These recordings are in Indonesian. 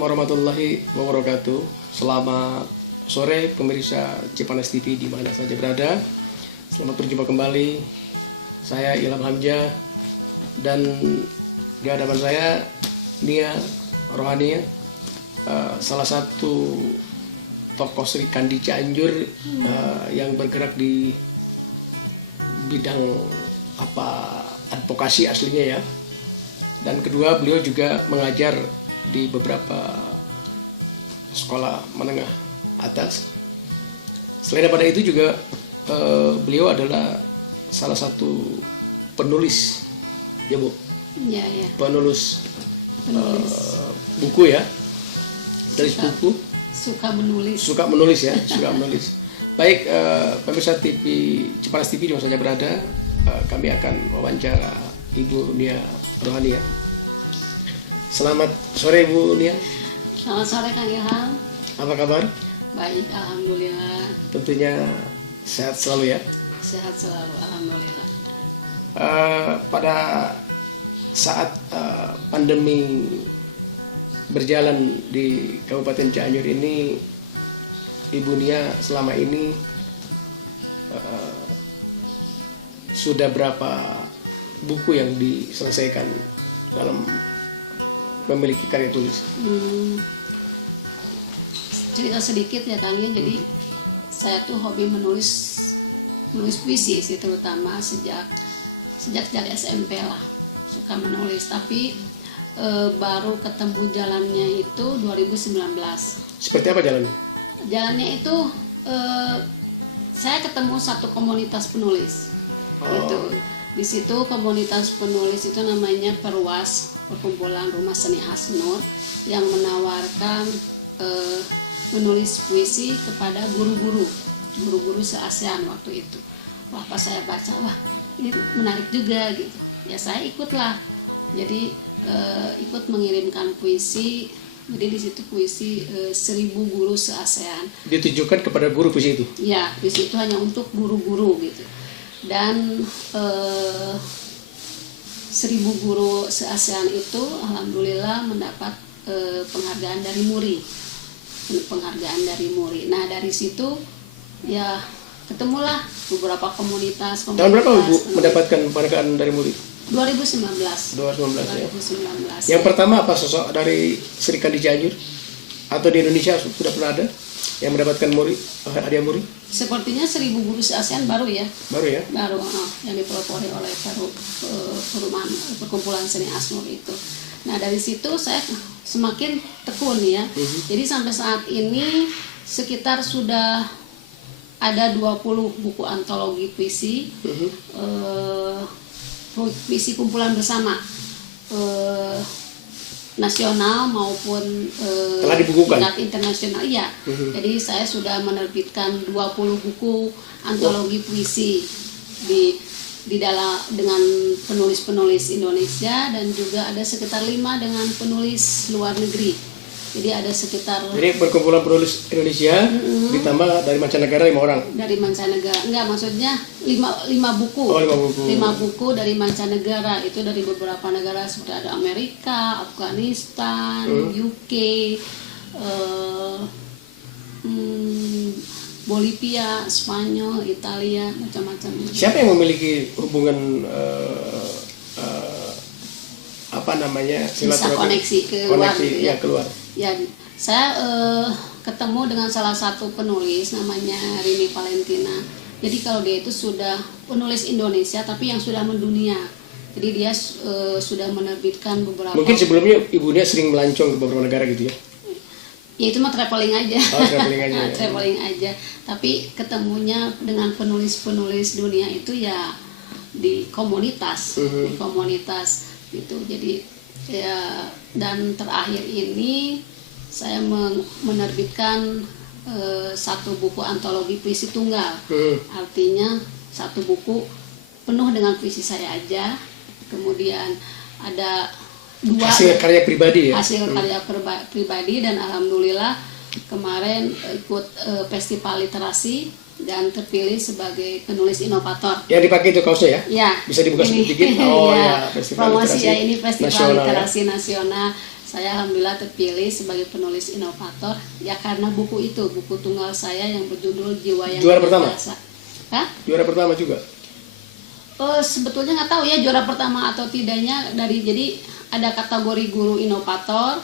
warahmatullahi wabarakatuh. Selamat sore pemirsa Cipanas TV di mana saja berada. Selamat berjumpa kembali. Saya Ilham Hamzah dan di hadapan saya Nia Rohania, salah satu tokoh Sri Kandi Cianjur yang bergerak di bidang advokasi aslinya ya. Dan kedua, beliau juga mengajar di beberapa sekolah menengah atas. Selain daripada itu juga beliau adalah salah satu penulis, ya Bu? Ya, ya. Penulis buku ya, tulis buku. Suka menulis. Suka menulis ya, suka menulis. Baik, pemirsa TV Cipanas TV di mana saja berada, kami akan wawancara Ibu Nia Rohania. Selamat sore Bu Nia. Selamat sore Kang Ilham. Apa kabar? Baik, alhamdulillah. Tentunya sehat selalu ya. Sehat selalu, alhamdulillah. Pada saat pandemi berjalan di Kabupaten Cianjur ini, Ibu Nia selama ini sudah berapa buku yang diselesaikan dalam memiliki karya tulis? Cerita sedikit ya Kang ya. Jadi saya tuh hobi menulis puisi sih, terutama sejak SMP lah suka menulis. Tapi baru ketemu jalannya itu 2019. Seperti apa jalannya? Jalannya itu saya ketemu satu komunitas penulis. Gitu. Di situ komunitas penulis itu namanya Perwas, Perkumpulan Rumah Seni Asnur, yang menawarkan menulis puisi kepada guru-guru se-ASEAN waktu itu. Wah, pas saya baca, wah ini menarik juga gitu. Ya saya ikutlah. Jadi ikut mengirimkan puisi. Jadi di situ puisi 1000 guru se-ASEAN. Ditujukan kepada guru puisi itu? Ya, puisi itu hanya untuk guru-guru gitu. Dan 1000 guru se-ASEAN itu alhamdulillah mendapat penghargaan dari MURI. Nah dari situ ya ketemulah beberapa komunitas. Tahun berapa Bu mendapatkan penghargaan dari MURI? 2019 ya. Yang pertama apa sosok dari Sri Kandi Cianjur atau di Indonesia sudah pernah ada yang mendapatkan hadiah MURI? Sepertinya 1000 guru se-ASEAN baru ya. Baru yang dipelopori oleh Perkumpulan Seni Asnur itu. Nah dari situ saya semakin tekun ya. Jadi sampai saat ini sekitar sudah ada 20 buku antologi puisi, puisi kumpulan bersama, nasional maupun tingkat internasional. Iya. Jadi saya sudah menerbitkan 20 buku antologi puisi di dalam dengan penulis-penulis Indonesia, dan juga ada sekitar 5 dengan penulis luar negeri. Jadi ada sekitar. Jadi perkumpulan penulis Indonesia ditambah dari mancanegara 5 orang. Dari mancanegara, enggak, maksudnya 5 buku. Oh, 5 buku. 5 buku dari mancanegara, itu dari beberapa negara seperti ada Amerika, Afghanistan, UK, Bolivia, Spanyol, Italia, macam-macam. Siapa yang memiliki hubungan bisa koneksi keluar gitu ya. Keluar. Ya, saya ketemu dengan salah satu penulis namanya Rini Valentina. Jadi kalau dia itu sudah penulis Indonesia tapi yang sudah mendunia. Jadi dia sudah menerbitkan beberapa. Mungkin sebelumnya ibunya sering melancong ke beberapa negara gitu ya? Ya itu mah traveling aja. Traveling aja. Traveling aja. Tapi ketemunya dengan penulis-penulis dunia itu ya di komunitas, gitu. Jadi ya, dan terakhir ini saya menerbitkan satu buku antologi puisi tunggal. Artinya satu buku penuh dengan puisi saya aja. Kemudian ada 2 hasil karya pribadi ya. Hasil karya pribadi, dan alhamdulillah kemarin ikut festival literasi dan terpilih sebagai penulis inovator. Yang dipakai itu kaosnya ya? Ya. Bisa dibuka sedikit? Oh ya, festival promosi literasi ya, ini festival nasional literasi nasional. saya alhamdulillah terpilih sebagai penulis inovator ya karena buku tunggal saya yang berjudul Jiwa yang Juara pertama? Biasa. Hah? Juara pertama juga? Sebetulnya nggak tahu ya juara pertama atau tidaknya jadi ada kategori guru inovator,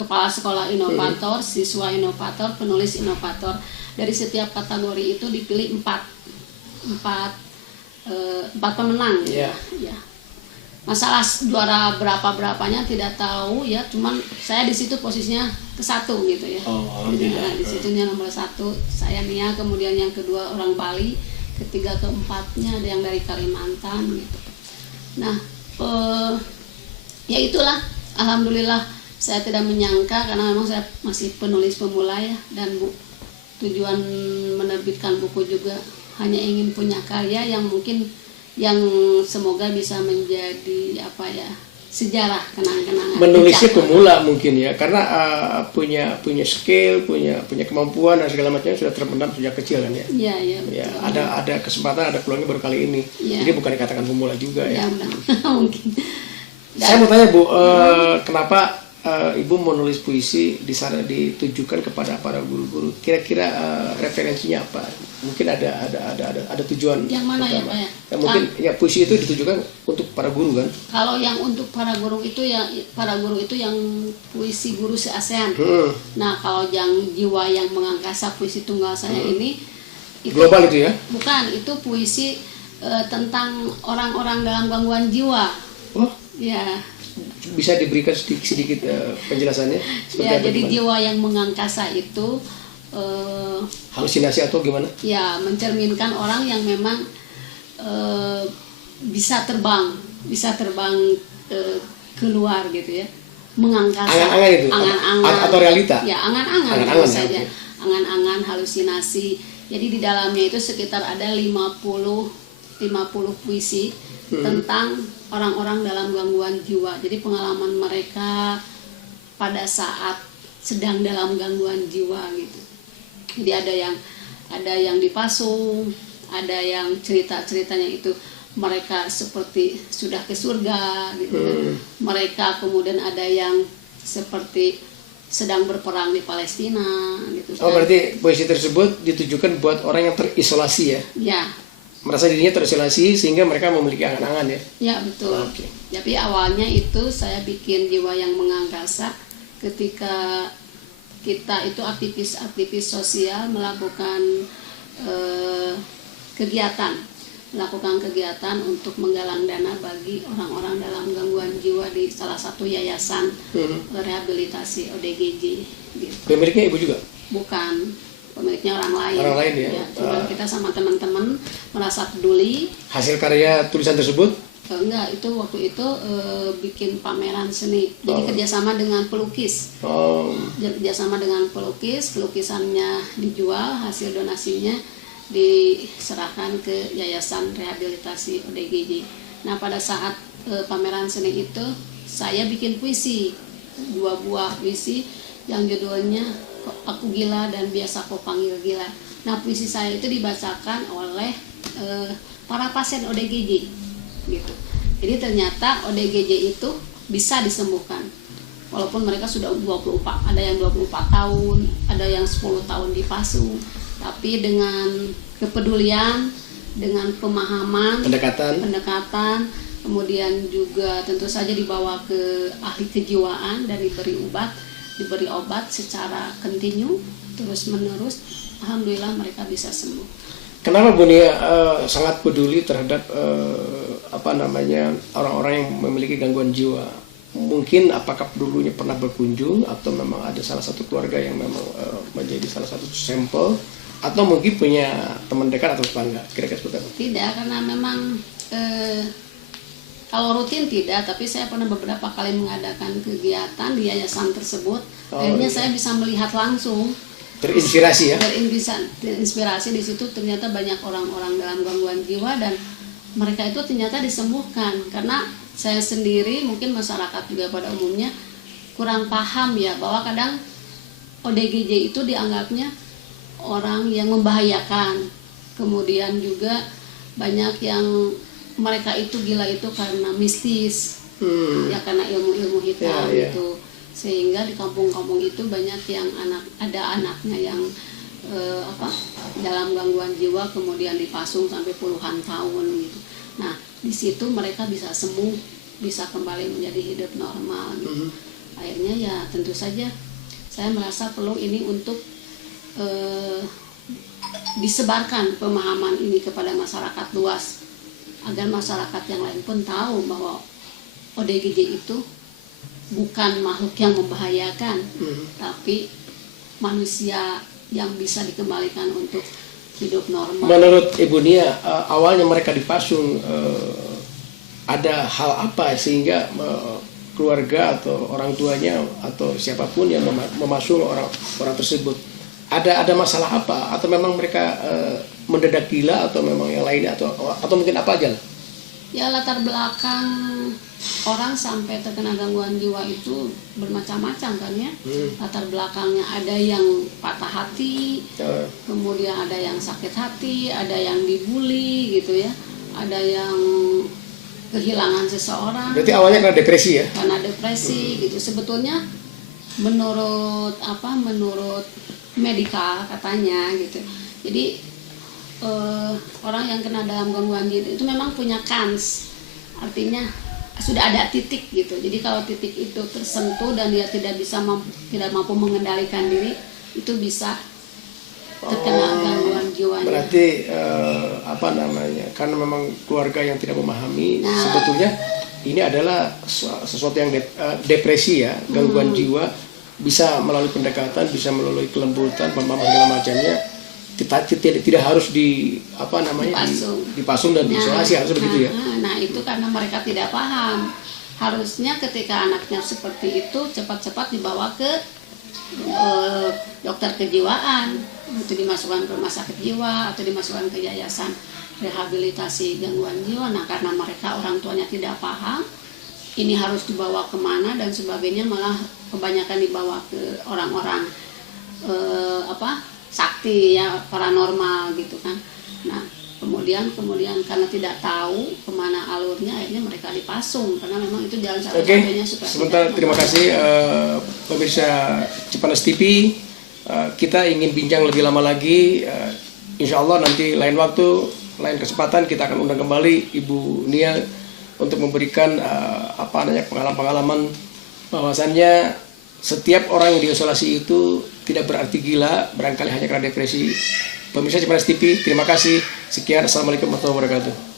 kepala sekolah inovator, siswa inovator, penulis inovator. Dari setiap kategori itu dipilih empat pemenang. Yeah. Ya. Masalah juara berapanya tidak tahu ya, cuman saya di situ posisinya ke-1 gitu ya. Nah, di situnya nomor 1 saya Nia, kemudian yang kedua orang Bali, ketiga keempatnya ada yang dari Kalimantan gitu. Nah, ya itulah, alhamdulillah saya tidak menyangka karena memang saya masih penulis pemula ya, dan tujuan menerbitkan buku juga hanya ingin punya karya yang mungkin yang semoga bisa menjadi sejarah kenang-kenangan. Menulisnya pemula mungkin ya, karena punya skill, punya kemampuan dan segala macamnya sudah terpendam sejak kecil kan ya. Iya. Ya, ada kesempatan, ada peluangnya baru kali ini. Ya. Jadi bukan dikatakan pemula juga ya. Mungkin. Saya mau tanya Bu, kenapa Ibu menulis puisi ditujukan kepada para guru-guru? Kira-kira referensinya apa? Mungkin ada tujuan. Yang mana ya Pak ya? Mungkin ya puisi itu ditujukan untuk para guru kan? Kalau yang untuk para guru itu yang puisi guru se-ASEAN. Nah, kalau yang Jiwa yang Mengangkasa puisi tunggal saya ini itu, global itu ya? Bukan, itu puisi tentang orang-orang dalam gangguan jiwa. Oh. Ya. Bisa diberikan sedikit penjelasannya? Ya, jadi Jiwa yang Mengangkasa itu halusinasi atau gimana? Ya, mencerminkan orang yang memang bisa terbang keluar gitu ya, mengangkasa. Angan-angan itu? Angan-angan atau realita? Ya, angan-angan saja. Okay. Angan-angan, halusinasi. Jadi di dalamnya itu sekitar ada 50 puisi tentang orang-orang dalam gangguan jiwa. Jadi pengalaman mereka pada saat sedang dalam gangguan jiwa gitu. Jadi ada yang dipasung, ada yang ceritanya itu mereka seperti sudah ke surga gitu kan. Mereka kemudian ada yang seperti sedang berperang di Palestina gitu kan. Oh, berarti puisi tersebut ditujukan buat orang yang terisolasi ya? Ya. Merasa dirinya terisolasi sehingga mereka memiliki angan-angan ya? Ya, betul. Okay. Tapi awalnya itu saya bikin Jiwa yang Mengangkasa ketika kita itu aktivis sosial melakukan kegiatan untuk menggalang dana bagi orang-orang dalam gangguan jiwa di salah satu yayasan rehabilitasi ODGJ gitu. Pemiliknya Ibu juga? Bukan, pemiliknya orang lain. Orang lain ya? Cuma kita sama teman-teman merasa peduli. Hasil karya tulisan tersebut? Enggak, itu waktu itu bikin pameran seni. Jadi kerjasama dengan pelukis. Kerjasama dengan pelukisannya dijual, hasil donasinya diserahkan ke Yayasan Rehabilitasi ODGJ. Nah, pada saat pameran seni itu saya bikin puisi, 2 buah puisi yang judulnya Aku Gila dan Biasa Kau Panggil Gila. Nah, puisi saya itu dibacakan oleh para pasien ODGJ gitu. Jadi ternyata ODGJ itu bisa disembuhkan walaupun mereka sudah 24, ada yang 24 tahun, ada yang 10 tahun dipasung, tapi dengan kepedulian, dengan pemahaman, pendekatan, kemudian juga tentu saja dibawa ke ahli kejiwaan dan diberi obat secara kontinu terus menerus, alhamdulillah mereka bisa sembuh. Kenapa Bu Nia sangat peduli terhadap orang-orang yang memiliki gangguan jiwa? Mungkin apakah dulunya pernah berkunjung atau memang ada salah satu keluarga yang memang menjadi salah satu sampel, atau mungkin punya teman dekat atau tetangga, kira-kira seperti apa? Tidak, karena memang kalau rutin tidak, tapi saya pernah beberapa kali mengadakan kegiatan di yayasan tersebut. Akhirnya saya bisa melihat langsung. Terinspirasi ya? Terinspirasi di situ, ternyata banyak orang-orang dalam gangguan jiwa dan mereka itu ternyata disembuhkan. Karena saya sendiri, mungkin masyarakat juga pada umumnya kurang paham ya, bahwa kadang ODGJ itu dianggapnya orang yang membahayakan. Kemudian juga banyak yang mereka itu gila itu karena mistis, ya karena ilmu-ilmu hitam gitu. Sehingga di kampung-kampung itu banyak yang ada anaknya yang dalam gangguan jiwa kemudian dipasung sampai puluhan tahun gitu. Nah di situ mereka bisa sembuh, bisa kembali menjadi hidup normal gitu. Akhirnya ya tentu saja saya merasa perlu ini untuk disebarkan pemahaman ini kepada masyarakat luas, agar masyarakat yang lain pun tahu bahwa ODGJ itu bukan makhluk yang membahayakan, tapi manusia yang bisa dikembalikan untuk hidup normal. Menurut Ibu Nia, awalnya mereka dipasung, ada hal apa sehingga keluarga atau orang tuanya atau siapapun yang memasung orang tersebut, ada masalah apa, atau memang mereka mendadak gila, atau memang yang lainnya, atau mungkin apa aja? Ya latar belakang orang sampai terkena gangguan jiwa itu bermacam-macam kan ya. Latar belakangnya ada yang patah hati, kemudian ada yang sakit hati, ada yang dibully gitu ya, ada yang kehilangan seseorang. Berarti awalnya karena depresi ya? Karena depresi gitu. Sebetulnya menurut medikal katanya gitu. Jadi orang yang kena dalam gangguan jiwa itu memang punya kans, artinya sudah ada titik gitu. Jadi kalau titik itu tersentuh dan dia tidak mampu mengendalikan diri, itu bisa terkena gangguan jiwanya. Berarti karena memang keluarga yang tidak memahami, sebetulnya ini adalah sesuatu yang depresi ya, gangguan jiwa, bisa melalui pendekatan, bisa melalui kelembutan, pemahaman segala macamnya. Tidak harus dipasung dan diisolasi, harus begitu ya. Nah itu karena mereka tidak paham. Harusnya ketika anaknya seperti itu cepat-cepat dibawa ke dokter kejiwaan, itu dimasukkan ke rumah sakit jiwa atau dimasukkan ke yayasan rehabilitasi gangguan jiwa. Nah karena mereka orang tuanya tidak paham, ini harus dibawa kemana dan sebagainya, malah kebanyakan dibawa ke orang-orang sakti ya, paranormal gitu kan. Nah kemudian karena tidak tahu kemana alurnya, akhirnya mereka dipasung, karena memang itu jalan satu-satunya supaya. Sebentar, terima kasih pemirsa Cipanas TV. Kita ingin bincang lebih lama lagi. Insya Allah nanti lain waktu, lain kesempatan kita akan undang kembali Ibu Nia untuk memberikan pengalaman-pengalaman bahwasannya setiap orang yang diisolasi itu tidak berarti gila, barangkali hanya karena depresi. Pemirsa Cipanas TV, terima kasih. Sekian, assalamualaikum warahmatullahi wabarakatuh.